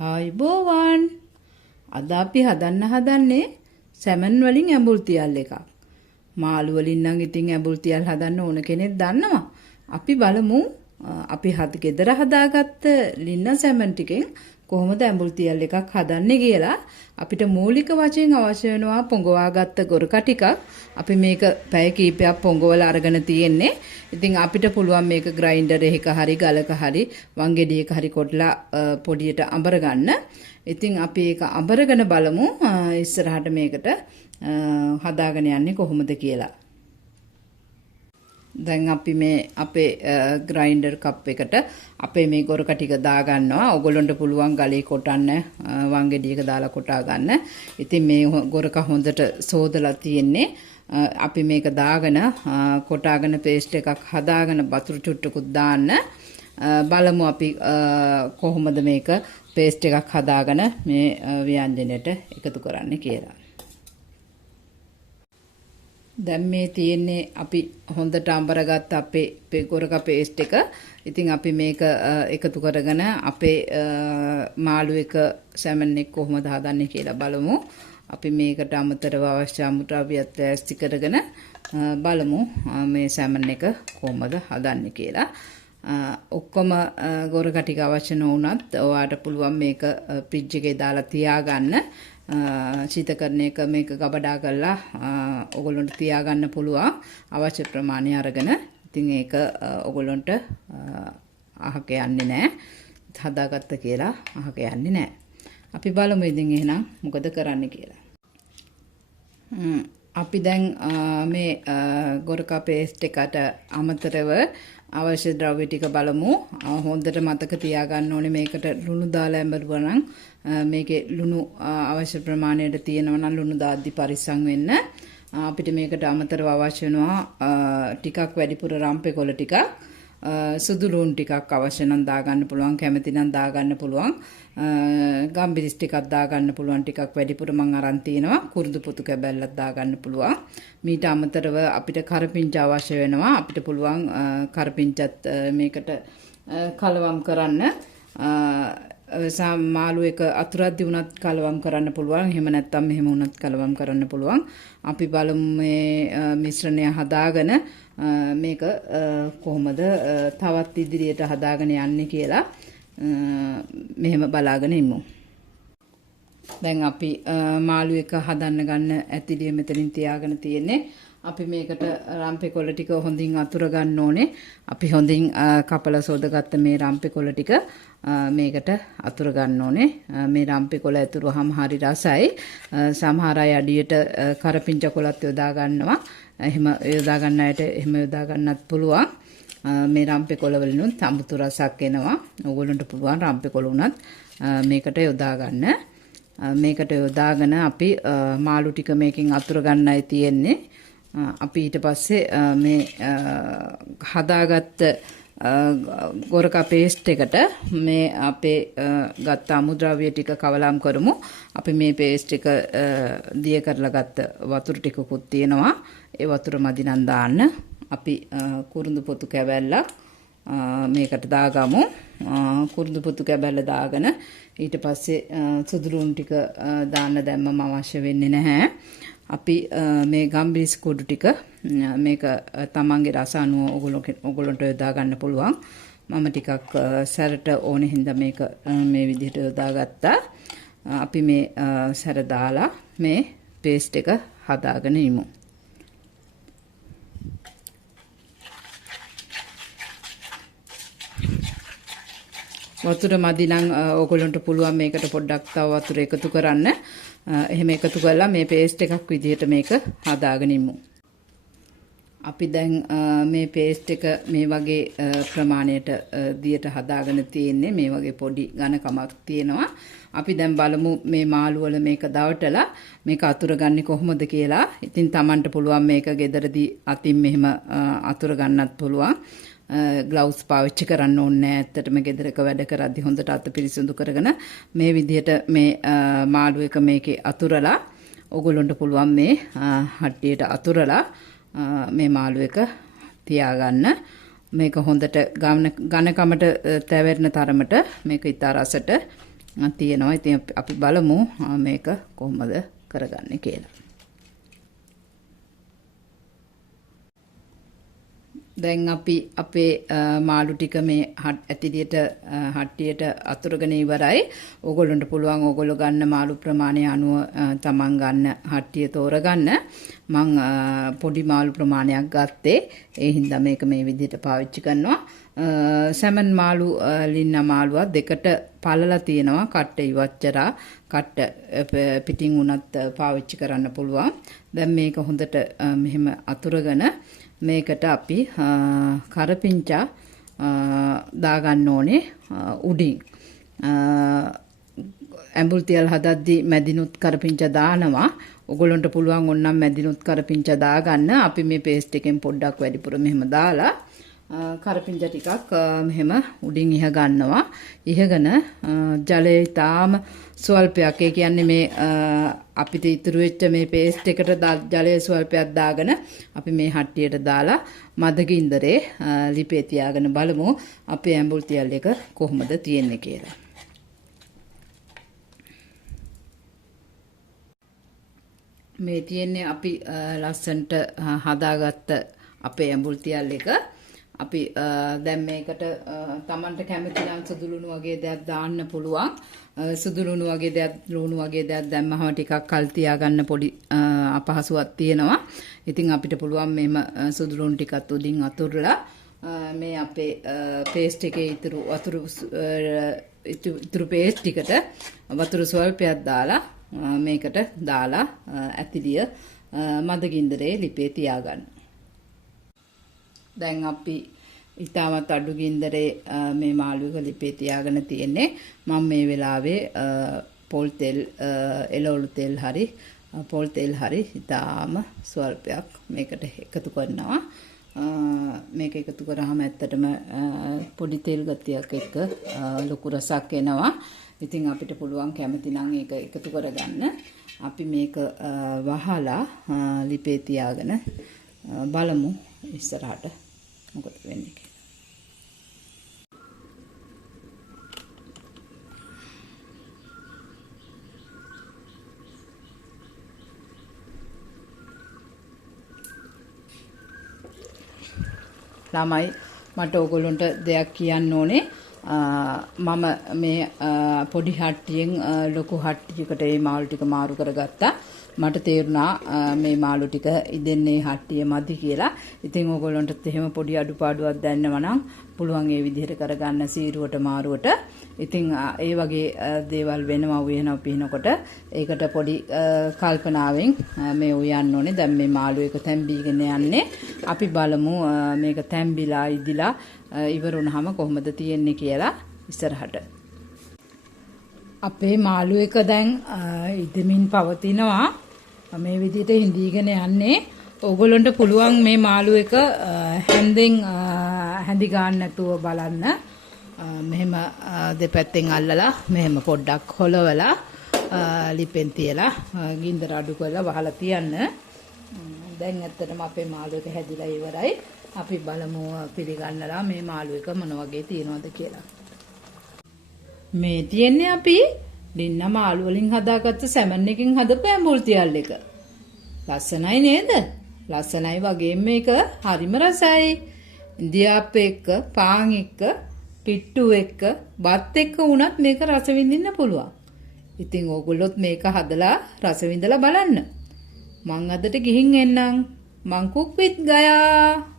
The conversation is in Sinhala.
හායි බෝවන් අද අපි හදන්නේ සැමන් වලින් ඇඹුල් තියල් එකක්. මාළු වලින් නම් ඉතින් ඇඹුල් තියල් හදන්න ඕන කෙනෙක් දන්නවා. අපි බලමු අපි ගෙදර හදාගත්ත ලින්න සැමන් ටිකෙන් කොහොමද ඇඹුල් තියල් එකක් හදන්නේ කියලා. අපිට මූලික වශයෙන් අවශ්‍ය වෙනවා පොඟවාගත්ත ගොරකා ටිකක්. අපි මේක පැය කීපයක් පොඟවලා අරගෙන තියෙන්නේ. ඉතින් අපිට පුළුවන් මේක ග්‍රයින්ඩර් එකක හරි ගලක හරි වංගෙඩියක හරි කොටලා පොඩියට අඹර ගන්න. ඉතින් අපි ඒක අඹරගෙන බලමු ඉස්සරහට මේකට හදාගෙන යන්නේ කොහොමද කියලා. දැන් අපි මේ අපේ ග්‍රයින්ඩර් කප් එකට අපේ මේ ගොරකා ටික දාගන්නවා. ඔයගොල්ලන්ට පුළුවන් ගලේ කොටන්න වංගෙඩියක දාලා කොටා ගන්න. ඉතින් මේ ගොරකා හොඳට සෝදලා තියෙන්නේ. අපි මේක දාගෙන කොටාගෙන පේස්ට් එකක් හදාගෙන වතුර චුට්ටකුත් දාන්න. බලමු අපි කොහොමද මේක පේස්ට් එකක් හදාගෙන මේ ව්‍යංජනයට එකතු කරන්න කියලා. දැන් මේ තියෙන්නේ අපි හොඳට අඹරගත්ත අපේ ගොරකා පේස්ට් එක. ඉතින් අපි මේක එකතු කරගෙන අපේ මාළු එක සැමන් එක කොහොමද හදන්නේ කියලා බලමු. අපි මේකට අමතරව අවශ්‍ය අමුද්‍රව්‍යත් ඈස්ති කරගෙන බලමු මේ සැමන් එක කොහොමද හදන්නේ කියලා. ඔක්කොම ගොරකා ටික අවශ්‍ය නොවුනත් ඔයාලට පුළුවන් මේක ෆ්‍රිජ් එකේ දාලා තියාගන්න. ශීතකරණය එක මේක ගබඩා කරලා ඔයගොල්ලන්ට තියාගන්න පුළුවන් අවශ්‍ය ප්‍රමාණය අරගෙන. ඉතින් ඒක ඔයගොල්ලන්ට අහක යන්නේ නැහැ. හදාගත්ත කියලා අහක යන්නේ නැහැ. අපි බලමු ඉතින් එහෙනම් මොකද කරන්න කියලා. අපි දැන් මේ ගොරකා පේස්ට් එකට අමතරව අවශ්‍ය ද්‍රව්‍ය ටික බලමු. හොඳට මතක තියාගන්න ඕනේ මේකට ලුණු දාලා ඇඹරුවා නම් මේකේ ලුණු අවශ්‍ය ප්‍රමාණයට තියෙනවා නම් ලුණු දාද්දි පරිස්සම් වෙන්න. අපිට මේකට අමතරව අවශ්‍ය වෙනවා ටිකක් වැඩිපුර රම්පෙකොළ ටිකක්. සුදු ලුණු ටිකක් අවශ්‍ය නම් දාගන්න පුළුවන්. කැමති නම් දාගන්න පුළුවන්. ගම්බිරිස් ටිකක් දාගන්න පුළුවන්. ටිකක් වැඩිපුර මම අරන් තිනවා. කුරුදු පොතු කැබැල්ලක් දාගන්න පුළුවන්. මීට අමතරව අපිට කරපිංච අවශ්‍ය වෙනවා. අපිට පුළුවන් කරපිංචත් මේකට කලවම් කරන්න. මාළු එක අතුරද්දි උනත් කලවම් කරන්න පුළුවන්. එහෙම නැත්නම් මෙහෙම උනත් කලවම් කරන්න පුළුවන්. අපි බලමු මේ මිශ්‍රණය හදාගෙන මේක කොහොමද තවත් ඉදිරියට හදාගෙන යන්නේ කියලා මෙහෙම බලාගෙන ඉමු. දැන් අපි මාළු එක හදන්න ගන්න ඇතිලිය මෙතනින් තියාගෙන තියෙන්නේ. අපි මේකට රම්පෙකොළ ටික හොඳින් අතුර ගන්න ඕනේ. අපි හොඳින් කපලා සෝදගත්ත මේ රම්පෙකොළ ටික මේකට අතුර ගන්න ඕනේ. මේ රම්පෙකොළ ඇතුරුවහම හරි රසයි. සමහර අය අඩියට කරපිංච කොළත් යොදා ගන්නවා. එහෙම යොදා ගන්න අයට එහෙම යොදා ගන්නත් පුළුවන්. මේ රම්පෙකොළ වලිනුත් අමුතු රසක් එනවා. ඕගොල්ලන්ට පුළුවන් රම්පෙකොළ උනත් මේකට යොදා ගන්න. මේකට යොදාගෙන අපි මාළු ටික මේකෙන් අතුර ගන්නයි තියෙන්නේ. අපි ඊට පස්සේ මේ හදාගත්ත ගොරකා පේස්ට් එකට මේ අපේ ගත්ත අමුද්‍රව්‍ය ටික කවලම් කරමු. අපි මේ පේස්ට් එක දිය කරලා ගත්ත වතුර ටිකකුත් තියෙනවා. ඒ වතුර මදි නම් දාන්න. අපි කුරුඳු පොතු කැබැල්ල මේකට දාගමු. කුරුඳු පොතු කැබැල්ල දාගෙන ඊට පස්සේ සුදු ලුණු ටික දාන්න දැම්මම අවශ්‍ය වෙන්නේ නැහැ. අපි මේ ගම්බිරිස් කුඩු ටික මේක තමන්ගේ රස අනුව ඔයගොල්ලන්ට යොදා ගන්න පුළුවන්. මම ටිකක් සැරට ඕනේ හින්දා මේක මේ විදිහට යොදාගත්තා. අපි මේ සැර දාලා මේ පේස්ට් එක හදාගෙන ඉමු. වතුර මදි නම් ඔයගොල්ලන්ට පුළුවන් මේකට පොඩ්ඩක් තව වතුර එකතු කරන්න. එහෙම එකතු කරලා මේ පේස්ට් එකක් විදිහට මේක හදාගෙන ඉමු. අපි දැන් මේ පේස්ට් එක මේ වගේ ප්‍රමාණයට දියට හදාගෙන තියෙන්නේ. මේ වගේ පොඩි ඝනකමක් තියෙනවා. අපි දැන් බලමු මේ මාළු වල මේක දවටලා මේක අතුර ගන්නේ කොහොමද කියලා. ඉතින් Tamanට පුළුවන් මේක ගෙදරදී අතින් මෙහෙම අතුර ගන්නත් පුළුවන්. ග්ලව්ස් පාවිච්චි කරන්න ඕනේ නැහැ. ඇත්තටම ගෙදරක වැඩ කරද්දි හොඳට අත පිරිසිදු කරගෙන මේ විදිහට මේ මාළු එක මේකේ අතුරලා ඔයගොල්ලන්ට පුළුවන් මේ හට්ටියට අතුරලා මේ මාළු එක තියාගන්න. මේක හොඳට ඝනකමට තැවෙරෙන තරමට මේක ඉතා රසට තියෙනවා. ඉතින් අපි බලමු මේක කොහොමද කරගන්නේ කියලා. දැන් අපි අපේ මාළු ටික මේ ඇතිරියට හට්ටියට අතුරගෙන ඉවරයි. ඕගොල්ලන්ට පුළුවන් ඕගොල්ලෝ ගන්න මාළු ප්‍රමාණය අනුව තමන් ගන්න හට්ටිය තෝරගන්න. මං පොඩි මාළු ප්‍රමාණයක් ගත්තේ. ඒ හින්දා මේක මේ විදිහට පාවිච්චි කරනවා. සැමන් මාළු ලින්න මාළුවා දෙකට පළලා තියෙනවා. කට්ට ඉවච්චරා කට්ට පිටින් උනත් පාවිච්චි කරන්න පුළුවන්. දැන් මේක හොඳට මෙහෙම අතුරගෙන මේකට අපි කරපිංචා දාගන්න ඕනේ උඩින්. ඇඹුල් තියල් හදද්දී මැදිනුත් කරපිංචා දානවා. ඔයගොල්ලන්ට පුළුවන් ඕනනම් මැදිනුත් කරපිංචා දාගන්න. අපි මේ පේස්ට් එකෙන් පොඩ්ඩක් වැඩිපුර මෙහෙම දාලා කරපිංචා ටිකක් මෙහෙම උඩින් ඉහ ගන්නවා. ඉහගෙන ජලය ඊටාම ස්වල්පයක්. ඒ කියන්නේ මේ අපිට ඉතුරු වෙච්ච මේ පේස්ට් එකට ජලය ස්වල්පයක් දාගෙන අපි මේ හට්ටියට දාලා මදගින්දරේ ලිපේ තියාගෙන බලමු අපේ ඇඹුල් තියල් එක කොහොමද තියෙන්නේ කියලා. මේ තියෙන්නේ අපි ලස්සන්ට හදාගත්ත අපේ ඇඹුල් තියල් එක. අපි දැන් මේකට Tamanට කැමති නම් සුදුලුණු වගේ දෙයක් දාන්න පුළුවන්. සුදුලුණු වගේ දෙයක් ලුණු වගේ දෙයක් දැම්මම ටිකක් කල් තියාගන්න පොඩි අපහසුවක් තියෙනවා. ඉතින් අපිට පුළුවන් මෙහෙම සුදුලුණු ටිකත් උඩින් අතුරලා මේ අපේ පේස්ට් එකේ ඉතුරු පේස්ට් ටිකට වතුර ස්වල්පයක් දාලා මේකට දාලා ඇතිලිය මදගින්දරේ ලිපේ තියාගන්න. දැන් අපි ඉතාමත් අඩු ගින්දරේ මේ මාළුවක ලිපේ තියාගෙන තියෙන්නේ. මම මේ වෙලාවේ පොල් තෙල් එළවලු තෙල් හරි පොල් තෙල් හරි ඉතාම ස්වල්පයක් මේකට එකතු කරනවා. මේක එකතු කරාම ඇත්තටම පොඩි තෙල් ගතියක් එක්ක ලොකු රසක් එනවා. ඉතින් අපිට පුළුවන් කැමති නම් ඒක එකතු කරගන්න. අපි මේක වහලා ලිපේ තියාගෙන බලමු ඉස්සරහට මොකද වෙන්නේ කියලා. ළමයි මට ඕගොල්ලන්ට දෙයක් කියන්න ඕනේ. මම මේ පොඩි හට්ටියෙන් ලොකු හට්ටියකට මේ මාළු ටික මාරු කරගත්තා. මට තේරුණා මේ මාළු ටික ඉදෙන්නේ හට්ටිය මදි කියලා. ඉතින් ඕගොල්ලන්ටත් එහෙම පොඩි අඩුපාඩුවක් දැනනවා නම් පුළුවන් ඒ විදිහට කරගන්න සීරුවට මාරුවට. ඉතින් ඒ වගේ දේවල් වෙනවා උයනවා පිනකොට ඒකට පොඩි කල්පනාවෙන් මේ උයන්න ඕනේ. දැන් මේ මාළු එක තැම්බීගෙන යන්නේ. අපි බලමු මේක තැම්බිලා ඉදිලා ඉවර වුණාම කොහොමද තියෙන්නේ කියලා ඉස්සරහට. අපේ මාළු එක දැන් ඉදමින් පවතිනවා. මේ විදිහට හිඳීගෙන යන්නේ. ඕගොල්ලන්ට පුළුවන් මේ මාළු එක හැන්දෙන් හැඳි ගන්න නැතුව බලන්න. මෙහෙම දෙපැත්තෙන් අල්ලලා මෙහෙම පොඩ්ඩක් හොලවලා ලිපෙන් තියලා ගින්දර අඩු කරලා වහලා තියන්න. දැන් ඇත්තටම අපේ මාළු එක හැදිලා ඉවරයි. අපි බලමු පිළිගන්නලා මේ මාළු එක මොන වගේ තියෙනවද කියලා. මේ තියන්නේ අපි ලින්න මාළු වලින් හදාගත්ත සැමන් එකකින් හදපු ඇඹුල් තියල් එක. ලස්සනයි නේද? ලස්සනයි වගේම මේක හරිම රසයි. ඉන්දියාප් එක්ක, පාන් එක්ක, පිට්ටු එක්ක, බත් එක්ක වුණත් මේක රස විඳින්න පුළුවන්. ඉතින් ඕගොල්ලොත් මේක හදලා රස විඳලා බලන්න. මං අදට ගිහින් එන්නම්. මං කුක් විත් ගයා.